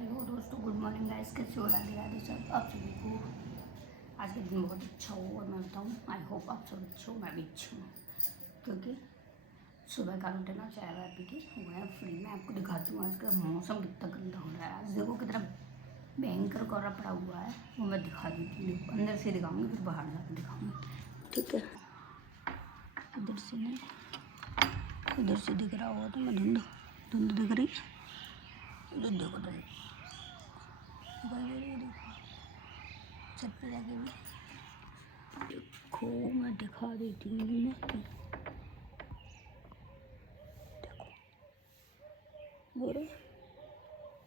Hello दोस्तों, good morning guys. कैसे हो? राधे राधे सब। आप सभी को आज का दिन बहुत अच्छा हो और मैं बताऊँ, आई होप आप सब अच्छे हो, मैं भी अच्छी हूँ। क्योंकि सुबह का उठना चाय वाय पी के हुआ है फ्री। मैं आपको दिखाती हूँ आज का मौसम कितना गंदा हो रहा है। आज देखो कितना भयंकर कोहरा पड़ा हुआ है, वो मैं दिखा देती हूँ। अंदर से दिखाऊँगी, फिर बाहर जाकर दिखाऊँगी, ठीक है? इधर से नहीं, इधर से दिख रहा होगा तो मैं धुंध धुंध दिख रही है। इधर देखो तो छत पे जाके भी देखो, मैं दिखा देती हूँ ना। देखो बोरे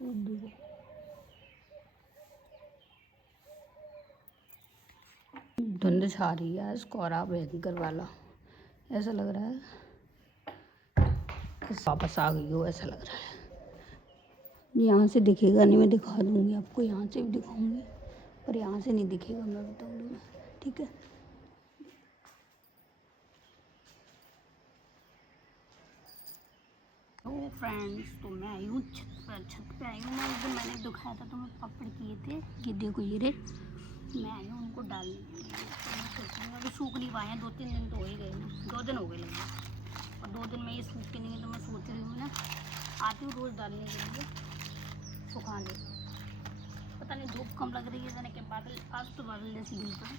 देखो, धुंध छा रही है आज, कोहरा भयंकर वाला। ऐसा लग रहा है कि वापस आ गई हो, ऐसा लग रहा है। यहाँ से दिखेगा नहीं, मैं दिखा दूँगी आपको, यहाँ से भी दिखाऊँगी, पर यहाँ से नहीं दिखेगा, मैं बताऊँगी, ठीक है? तो फ्रेंड्स, तो मैं आई हूँ छत पे आई हूँ। मैं उस दिन मैंने दिखाया था, तो मैं पापड़ किए थे, ये देखो ये रे। मैं आई हूँ उनको डालने के लिए। तो मैं सोच रही हूँ अभी सूख नहीं पाए हैं, 2-3 दिन तो हो ही गए ना, 2 दिन हो गए लगभग, और 2 दिन में ये सूख के नहीं है। तो मैं सोच रही हूँ ना, आती हूँ रोज़ डालने के लिए सुखाने। पता नहीं धूप कम लग रही है जाने के, बादल आज तो बादल जैसी धूप है,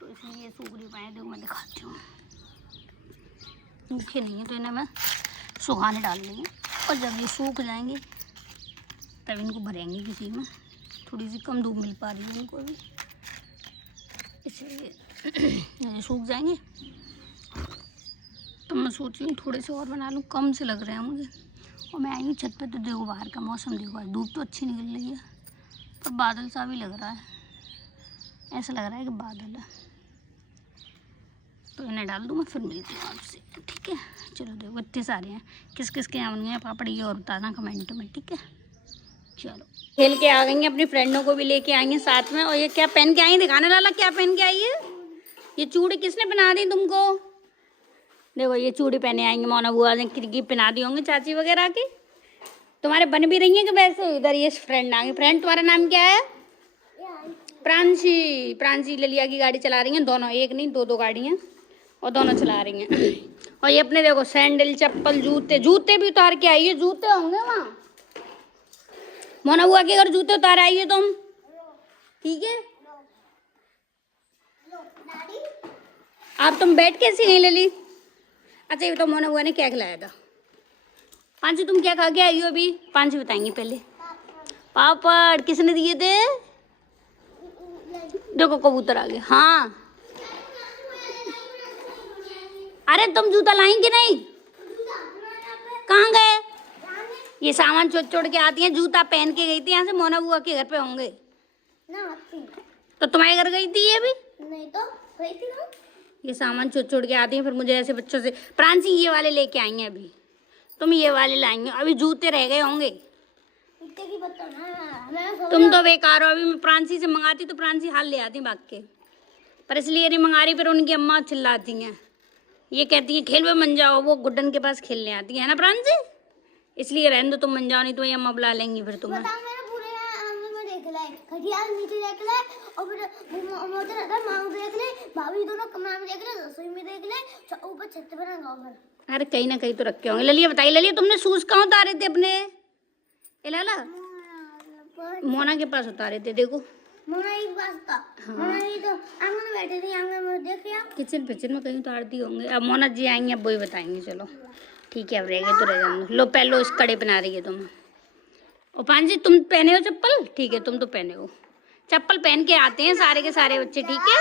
तो इसलिए ये सूख नहीं पाए। देखो मैं दिखाती हूँ, सूखे नहीं है तो इन्हें मैं सुखाने डाल देंगे, और जब ये सूख जाएंगे तब इनको भरेंगे किसी में। थोड़ी सी कम धूप मिल पा रही है इनको अभी, इसलिए ये सूख जाएंगे तो मैं सोच रही हूँ थोड़े से और बना लूँ, कम से लग रहे हैं मुझे। और मैं आई हूँ छत पे, तो देखो बाहर का मौसम देखो, आज धूप तो अच्छी निकल रही है, पर बादल सा भी लग रहा है, ऐसा लग रहा है कि बादल है। तो इन्हें डाल दूँ मैं, फिर मिलती हूँ आपसे, ठीक है? चलो देखो इतने सारे हैं, किस किस के यहाँ हैं पापड़, ये और बताना कमेंट में, ठीक है? चलो खेल के आ गई हैं, अपनी फ्रेंडों को भी लेके आई हैं साथ में। और ये क्या पहन के आई है, दिखाने लाला क्या पहन के आई है? ये चूड़ी किसने पहना दी तुमको? देखो ये चूड़ी पहने आएंगे, मोना बुआ ने किरगी पहना दी होंगे चाची वगैरह की। तुम्हारे बन भी रही है कि वैसे? इधर ये फ्रेंड आ गई। फ्रेंड तुम्हारा नाम क्या है? प्रांशी। प्रांशी ललिया की गाड़ी चला रही हैं दोनों, एक नहीं दो गाड़ियाँ, और दोनों चला रही हैं। और ये अपने देखो सैंडल चप्पल जूते, जूते भी उतार के आई है, जूते होंगे वहाँ। मोना बुआ के अगर जूते उतार आई है तुम, ठीक है? आप तुम बैठ कैसी नहीं ले ली? अच्छा ये तो मोना बुआ ने क्या खिलाया था? पांचू तुम क्या खा के आई हो अभी? पांचू बताएंगे पहले। पापड़ किसने दिए थे? देखो कबूतर आ गए। हाँ अरे तुम जूता लाएंगे नहीं? कहाँ गए? ये सामान छोड़ के आती हैं, जूता पहन के गई थी यहाँ से, मोना बुआ के घर पे होंगे ना। तो तुम्हारे घर गई थी ये भी? नहीं तो गई थी ना। ये सामान छोड़ के आती हैं, फिर मुझे ऐसे बच्चों से। प्रांसी ये वाले लेके आई हैं अभी, तुम ये वाले लाएंगे, अभी जूते रह गए होंगे। तुम तो बेकार हो। अभी मैं प्रांसी से मंगाती तो प्रांसी हाल ले आती भाग के, पर इसलिए नहीं मंगा रही, फिर उनकी अम्मा चिल्लाती हैं, ये कहती है खेल में मन जाओ, वो गुड्डन के पास खेलने आती है ना प्रांसी, इसलिए रहने दो, तुम मन जाओ, नहीं तो ये अम्मा बुला लेंगी फिर तुम्हें। अरे कहीं ना कहीं तो रखे होंगे। ललिया बताइए, ललिया तुमने शूज कहाँ उतारे थे अपने? लाला मोना के पास उतारे थे, देखो मोना एक पास था। हाँ। मोना ही तो आंगन में बैठे थे, आंगन में देखिए, किचन में कहीं उतार दी होंगे। अब मोना जी आएंगे, अब वही बताएंगे। चलो ठीक है, अब रह गए तो रह जाओ। लो पहलो, इस कड़े बना रही है तुम। और पांजी तुम पहने हो चप्पल? ठीक है तुम तो पहने हो चप्पल, पहन के आते हैं सारे के सारे बच्चे, ठीक है?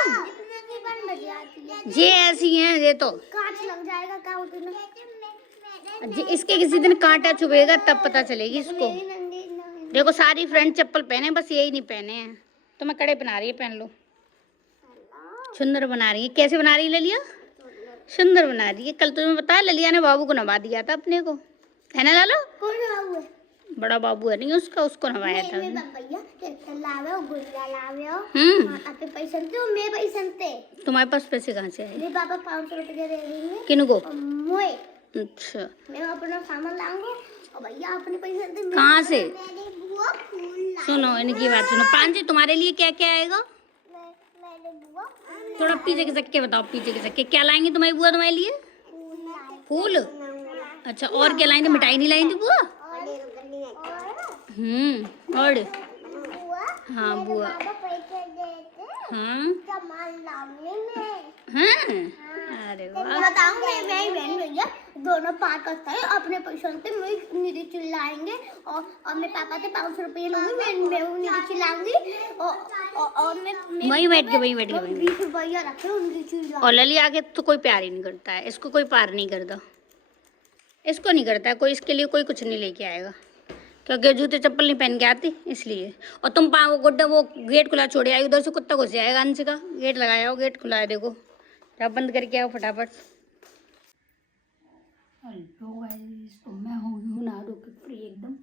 ये ऐसी हैं, ये तो कांच लग जाएगा इसके, किसी दिन कांटा चुभेगा तब पता चलेगी इसको। देखो सारी फ्रेंड चप्पल पहने, बस यही नहीं पहने हैं। तो मैं कड़े बना रही है, पहन लो। सुंदर बना रही है। कैसे बना रही है ललिया? सुंदर बना रही है। कल तुम्हें बताया ललिया ने बाबू को नवा दिया था अपने को, है ना लालो? कौन बाबू है? बड़ा बाबू है नहीं उसका, उसको नवाया था। तुम्हारे पास पैसे कहाँ से आए? पापा 500 रुपये दे देंगे। किनको? अच्छा मैं अपना सामान लाऊंगा और भैया अपने पैसे से कहाँ से? सुनो इनकी बात सुनो। प्रांजलि तुम्हारे लिए क्या क्या आएगा? थोड़ा पीछे के सके बताओ, पीछे के सके क्या लाएंगी तुम्हारी बुआ तुम्हारे लिए? फूल। अच्छा और क्या लाएंगे? मिठाई नहीं लाएंगी बुआ? और हाँ बुआ हाँ हाँ अरे वाह। बताऊंगी मैं बहन भैया दोनों पार करते हैं अपने पैसों से। मैं निधि चिल्लाएंगे और मैं पापा से 500 रुपये लूंगी। मैं निधि चिल्लाऊंगी और मैं वहीं बैठ के 20 रुपया रखे उनकी चिल्ला। और लली आगे तो कोई प्यार ही नहीं करता है, इसको कोई पार नहीं करता, इसको नहीं करता है कोई, इसके लिए कोई कुछ नहीं लेके आएगा क्योंकि जूते चप्पल नहीं पहन के आती इसलिए। और तुम वो गुड्डा वो गेट खुला छोड़े आई, उधर से कुत्ता घुस जाएगा अंश का। गेट लगाया हो, गेट खुला है देखो, जब बंद करके आओ फटाफट। हेलो गाइस, तो मैं हो गई हूँ नहा धो के फ्री एकदम।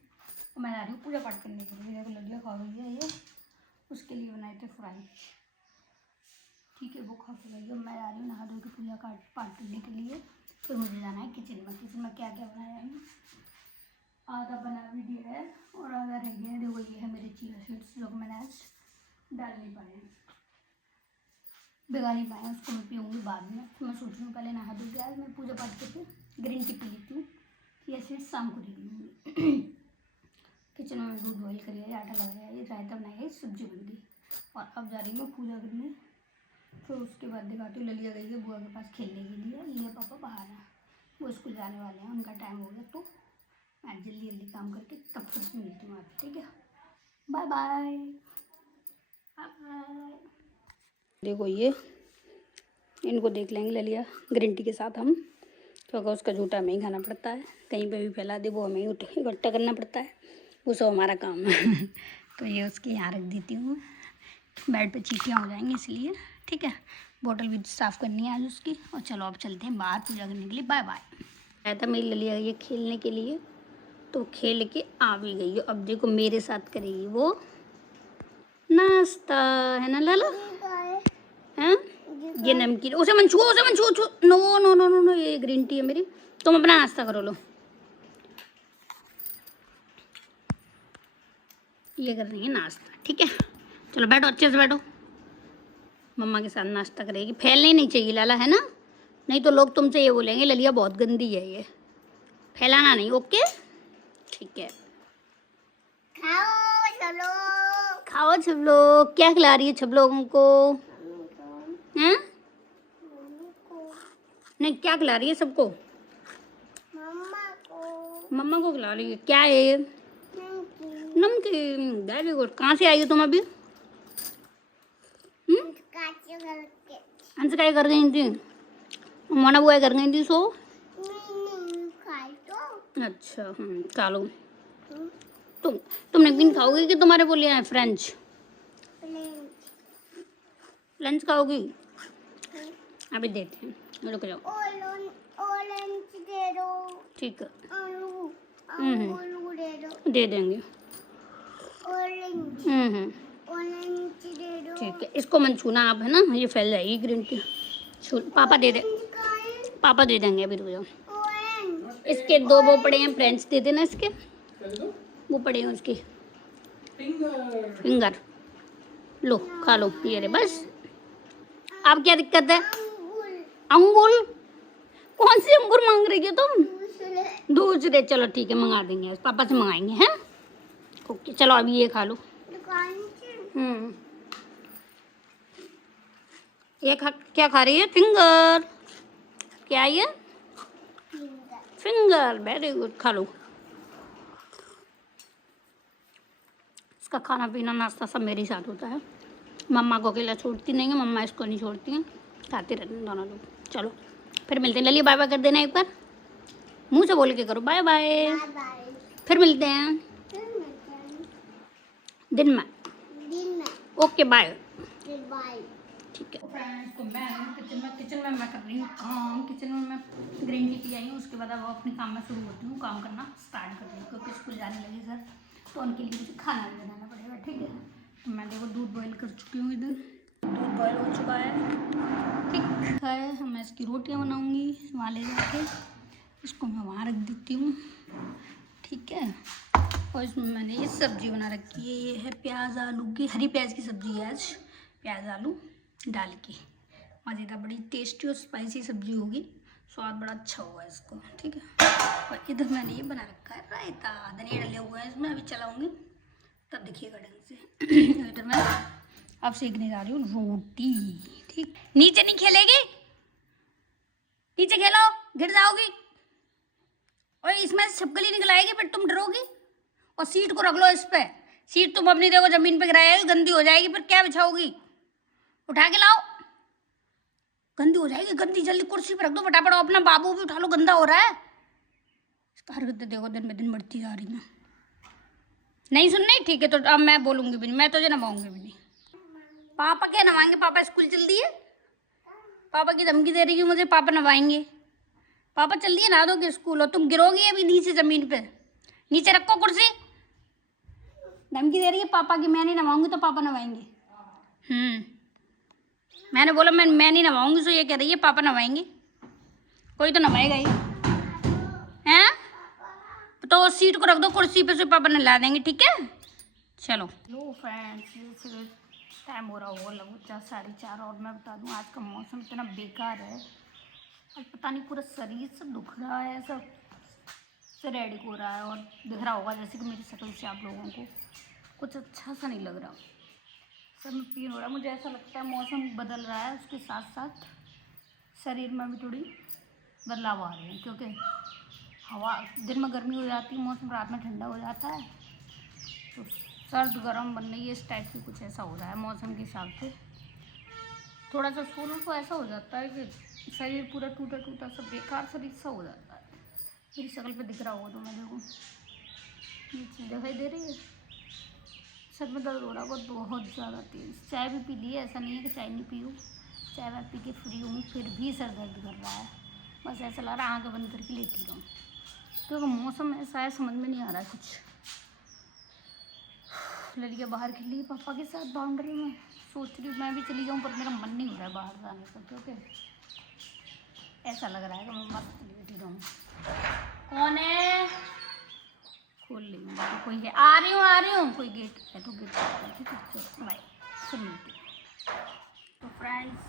तो मैं जा रही हूँ पूजा पाठ करने के लिए। देखो लड़िया खा गई है ये, उसके लिए बनाए थे फ्राई, ठीक है वो खा के गई है। मैं जा रही हूँ नहा धो के पूजा पाठ करने के लिए। फिर मुझे जाना है किचन में। किचन में क्या क्या बनाया है, आधा बना भी दिया है और आधा रह गया है। देखो ये है मेरे चिया सीड्स जो मैंने आज डाल नहीं पाए हैं, भिगा नहीं पाए हैं, उसको मैं पीऊँगी बाद में। तो मैं सोच रही हूँ पहले नहा धो के आज मैं पूजा पाठ करके ग्रीन टी पी लेती हूँ, चिया सीड्स शाम को दे लूँगी। किचन में दूध बॉइल करिए, आटा लगाया है, रायता बनाया है, सब्जी बन गई और अब जा रही हूँ पूजा करने। फिर उसके बाद दिखाती हूँ ललिया गई है बुआ के पास खेलने के लिए। लिया पापा बाहर हैं, वो स्कूल जाने वाले हैं, उनका टाइम हो गया। तो मैं जल्दी जल्दी काम करके तब फिर से मिलती हूँ आपसे, ठीक है? Bye bye. देखो ये इनको देख लेंगे ललिया ग्रीन टी के साथ हम, क्योंकि उसका झूठा हमें ही खाना पड़ता है, कहीं पे भी फैला दे वो हमें ही इकट्ठा करना पड़ता है, वो सब हमारा काम है। तो ये उसके यहाँ रख देती हूँ, बेड पे चींटियाँ हो जाएंगी इसलिए, ठीक है? बोतल भी साफ़ करनी है आज उसकी। और चलो अब चलते हैं बाहर पूजा करने के लिए। Bye bye. आया था मेरी ललिया ये खेलने के लिए, तो खेल के आ भी गई है। अब देखो मेरे साथ करेगी वो नाश्ता, है ना लाला? हैं ये नमकीन, उसे मन छुओ, उसे मन छुओ। No no no no no, ये ग्रीन टी है मेरी। तुम अपना नाश्ता करो, लो ये कर रही है नाश्ता, ठीक है? चलो बैठो, अच्छे से बैठो। मम्मा के साथ नाश्ता करेगी, फैलने नहीं चाहिए लाला, है ना? नहीं तो लोग तुमसे ये बोलेंगे ललिया बहुत गंदी है, ये फैलाना नहीं, ओके? ठीक है। खाओ सब लोग, खाओ सब लोग। क्या खिला रही है सब लोगों को? हैं? नहीं क्या खिला रही है सबको? मम्मा को खिला रही है। क्या है ये? नमकीन। Very good. कहाँ से आई हो तुम अभी? अंश क्या कर गई थी? मोना बुआ कर गई थी सो? अच्छा खा लो। तुम नमकीन खाओगी कि तुम्हारे बोले हैं फ्रेंच? लंच खाओगी? अभी देते हैं, रुक जाओ। ठीक है, दे देंगे। ठीक है, इसको मन छूना आप, है ना? ये फैल जाएगी ग्रीन टी। पापा दे दे, पापा दे देंगे, अभी रुक जाओ। इसके दो वो पड़े हैं फ्रेंच, दे देना इसके, वो पड़े हैं उसके फिंगर। लो खा लो, ये रे बस। अब क्या दिक्कत है? अंगूर? कौन सी अंगूर मांग रही है तुम? दूसरे। चलो ठीक है, मंगा देंगे, पापा से मंगाएंगे, हैं? ओके चलो अभी ये खा लो। ये क्या खा रही है? फिंगर। क्या ये? फिंगर। वेरी गुड, खा लो। इसका खाना पीना नाश्ता सब मेरे साथ होता है, मम्मा को अकेला छोड़ती नहीं है, मम्मा इसको नहीं छोड़ती हैं, खाते रहते हैं दोनों लोग। चलो फिर मिलते हैं। ललिया बाय बाय कर देना एक बार, मुंह से बोल के करो बाय बाय। फिर मिलते हैं दिन में। Okay bye. ठीक है फ्रेंड्स, तो मैं किचन में मैं कर रही हूँ काम। किचन में मैं ग्रीन टी पी आई हूँ, उसके बाद अब अपने काम में शुरू होती हूँ, काम करना स्टार्ट कर रही हूँ क्योंकि स्कूल जाने लगे सर, तो उनके लिए मुझे खाना भी बनाना पड़ेगा, ठीक है? तो मैं देखो दूध बॉईल कर चुकी हूँ, इधर दूध बॉईल हो चुका है, ठीक है? मैं इसकी रोटियाँ बनाऊँगी वहाँ ले जाके, इसको मैं वहाँ रख देती हूँ, ठीक है। और इसमें मैंने ये सब्जी बना रखी है, ये है प्याज आलू की, हरी प्याज की सब्जी है आज, प्याज आलू डाल के मज़ेदार, बड़ी टेस्टी और स्पाइसी सब्जी होगी, स्वाद बड़ा अच्छा होगा इसको। ठीक है। और इधर मैंने ये बना रखा है रायता, धनिया डले हुए हैं इसमें, अभी चलाऊंगी तब देखिएगा ढंग से। इधर मैं अब सेकने जा रही हूँ रोटी। ठीक, नीचे नहीं खेलेगी, नीचे खेलो गिर जाओगी, और इसमें से छिपकली निकल आएगी फिर तुम डरोगी। और सीट को रख लो इस पे, सीट तुम अपनी देखो जमीन पे गिराएगी, गंदी हो जाएगी, फिर क्या बिछाओगी, उठा के लाओ, गंदी हो जाएगी, गंदी, जल्दी कुर्सी पे रख दो फटाफट, अपना बाबू भी उठा लो, गंदा हो रहा है। इसका हरकतें देखो दिन ब दिन बढ़ती जा रही है। नहीं सुननी, ठीक है, तो अब मैं बोलूंगी भी नहीं, मैं तुझे नवाऊंगी भी नहीं। पापा क्या नवाएंगे, पापा स्कूल चल दिए, पापा की धमकी दे रही है मुझे, पापा नवाएंगे, पापा चल दिए नहा दोगे स्कूल, और तुम गिरोगी अभी नीचे जमीन पे, नीचे रखो कुर्सी। धमकी दे रही है पापा की, मैं नहीं नवाऊंगी तो पापा नवाएंगे। मैंने बोला मैं नहीं नवाऊंगी, तो ये कह रही है पापा नवाएंगे, कोई तो नवाएगा ही हैं। तो सीट को रख दो कुर्सी पे, से पापा नहला देंगे। ठीक है, चलो। लो फ्रेंड्स, टाइम हो रहा होगा लगभग 4:30, और मैं बता दूं आज का मौसम इतना बेकार है, आज पता नहीं पूरा शरीर सब दुख रहा है, सब से रेडी हो रहा है, और दिख रहा होगा जैसे कि मेरी शक्ल से आप लोगों को कुछ अच्छा सा नहीं लग रहा, सब में पीन हो रहा है। मुझे ऐसा लगता है मौसम बदल रहा है, उसके साथ साथ शरीर में भी थोड़ी बदलाव आ रहे हैं, क्योंकि हवा दिन में गर्मी हो जाती है, मौसम रात में ठंडा हो जाता है, तो सर्द गर्म बन रही है, इस टाइप की कुछ ऐसा हो रहा है मौसम के हिसाब से। थोड़ा सा सोने को ऐसा हो जाता है कि शरीर पूरा टूटा टूटा सब बेकार शरीर सा हो जाता है। मेरी शक्ल पे दिख रहा होगा तो मैं देखो, ये चीज़ दिखाई दे रही है, सर में दर्द हो रहा होगा बहुत ज़्यादा तेज़। चाय भी पी ली है, ऐसा नहीं है कि चाय नहीं पी हूँ, चाय वाय पी के फ्री हूँ, फिर भी सर दर्द कर रहा है, बस ऐसा लग रहा है आँखें बंद करके लेटी रहूँ, क्योंकि मौसम ऐसा है समझ में नहीं आ रहा है कुछ। लड़कियाँ बाहर खेल रही पापा के साथ बाउंड्री में, सोच रही हूँ मैं भी चली जाऊँ, पर मेरा मन नहीं हो रहा है बाहर जाने का, क्योंकि ऐसा लग रहा है कि मैं मस्त लेटी रहूँ। कौन है, खोल लेंगे तो कोई है, आ रही हूँ, कोई गेट है तो गेट ठीक है। बाय, सुन। तो फ्रेंड्स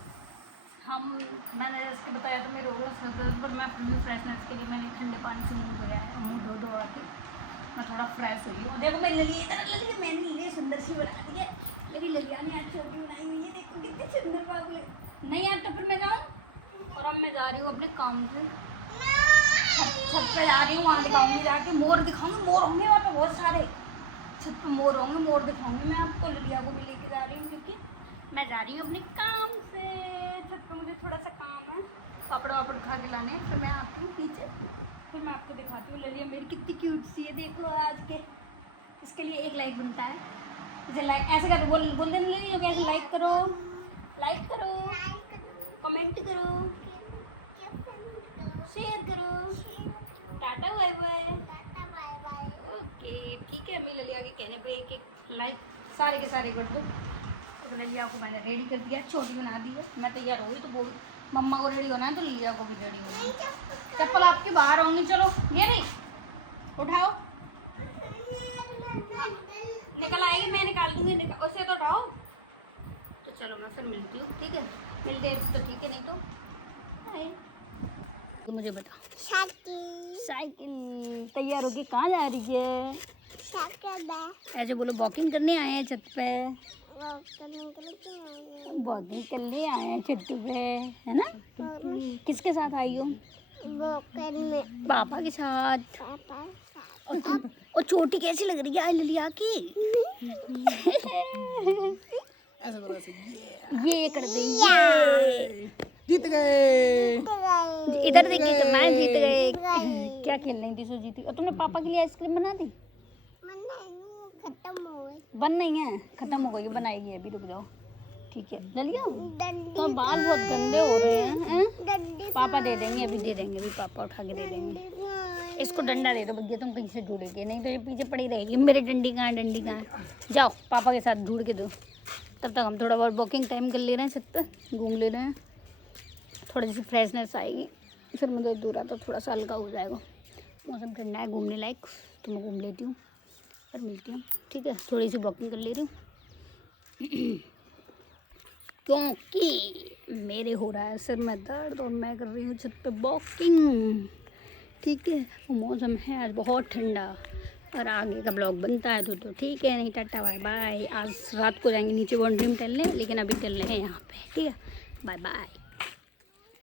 मैंने इसके बताया तो मेरे रोज पर मैं अपनी फ्रेशनेस के लिए मैंने ठंडे पानी से मुँह धोया है, मुँह धो के मैं थोड़ा फ्रेश हुई हूँ। देखो मेरी ललिया इतना ललिया मैंने लिए सुंदर सी बना दी है, मेरी ललिया ने आज छोटी बनाई हुई है, देखो कितनी सुंदर बाबू है। नहीं यार, तो फिर मैं जाऊँ, और अब मैं जा रही हूँ अपने काम से, छत पे जा रही हूँ, वहाँ दिखाऊंगी जाके, मोर दिखाऊंगी, मोर होंगे वहाँ पे बहुत सारे, छत पे मोर होंगे, मोर दिखाऊंगी मैं आपको। ललिया को भी लेके जा रही हूँ क्योंकि मैं जा रही हूँ अपने काम से, छत पे मुझे थोड़ा सा काम है, पापड़ वापड़ खा के लाने, फिर मैं आती हूँ पीछे, फिर मैं आपको दिखाती हूँ। ललिया मेरी कितनी क्यूट सी है, देखो आज के, इसके लिए एक लाइक बनता है, इसे लाइक ऐसे कर बोल देने लगी, कैसे लाइक करो, कमेंट करो, शेयर करो, टाटा बाय बाय, ओके ठीक है। मेरी ललिया के कहने पे एक लाइक सारे के सारे कर दो। तो ललिया को मैंने रेडी कर दिया, छोटी बना दी है, मैं तैयार हो गई, तो वो मम्मा को रेडी होना है तो ललिया को भी रेडी होना है। चप्पल आपके बाहर होंगी, चलो ये नहीं उठाओ, निकल आएगी, मैं निकाल दूँगी, उसे तो उठाओ। तो चलो मैं फिर मिलती हूँ, ठीक है, मिलते तो ठीक है, नहीं तो बाय। तो मुझे बता, साइकिल तैयार होगी, कहाँ जा रही है? ऐसे बोलो, वॉकिंग करने आए हैं छत पे, वॉकिंग करने आए हैं छत पे, है ना? किसके साथ आई हो? पापा के साथ। और चोटी कैसी लग रही है ललिया की? ये कर दे, ये जीत गए, इधर देखिए करना है, जीत गए। क्या खेल रही थी, सो जीती। और तुमने पापा के लिए आइसक्रीम बना दी? खत्म हो गई, बन नहीं है, खत्म हो गई, बनाएगी अभी, रुक जाओ, ठीक है। ललिया तो बाल बहुत गंदे हो रहे हैं, पापा दे देंगे, अभी दे देंगे, अभी पापा उठा के दे देंगे। इसको डंडा दे दो भैया, तुम कहीं से ढूंढेगे, नहीं तो ये पीछे पड़ी रहेगी, मेरी डंडी कहाँ है, डंडी कहाँ है? जाओ पापा के साथ ढूंढ के दो, तब तक हम थोड़ा बहुत वॉकिंग टाइम कर ले रहे हैं, छत पे घूम ले रहे हैं, थोड़ी सी फ्रेशनेस आएगी, फिर मुझे दूर आता थोड़ा सा हल्का हो जाएगा। मौसम ठंडा है, घूमने लायक, तो मैं घूम लेती हूँ और मिलती हूँ, ठीक है। थोड़ी सी वॉकिंग कर ले रही हूँ क्योंकि मेरे हो रहा है सिर में दर्द और मैं कर रही हूँ छत पे वॉकिंग, ठीक है। मौसम है आज बहुत ठंडा और आगे का ब्लॉग बनता है तो ठीक है, नहीं टाटा बाय बाय। आज रात को जाएंगे नीचे बाउंड्री में टहलने, लेकिन अभी टहल रहे हैं यहाँ पे, ठीक है। Bye bye.